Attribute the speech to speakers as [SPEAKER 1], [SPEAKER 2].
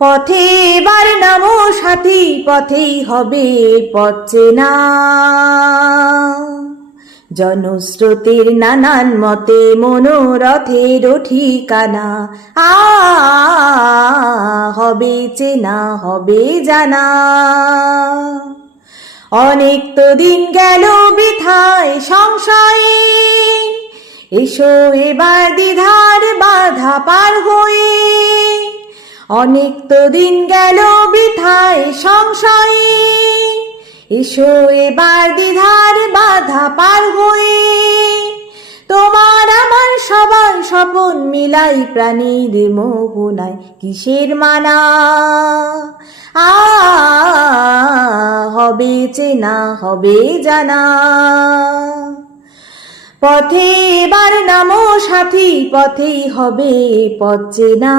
[SPEAKER 1] পথে এবার নামো সাথী, পথেই হবে পথে না জনস্রোতের নানান মতে মনোরথের ঠিকানা আ হবে চেনা, হবে জানা। অনেক তো দিন গেল বৃথায় সংশয়ে, এসো এবার দ্বিধার বাধা পার হয়ে। অনেক তো দিন গেল বৃথায় সংশয়ে। এসো এবার দ্বিধার বাধা পার হয়ে। তোমার আমার সবার স্বপন মিলাই প্রাণীর মোহনায় কিসের মানা? আ, হবে চেনা, হবে জানা। পথে এবার নামো সাথী পথেই হবে পথ চেনা।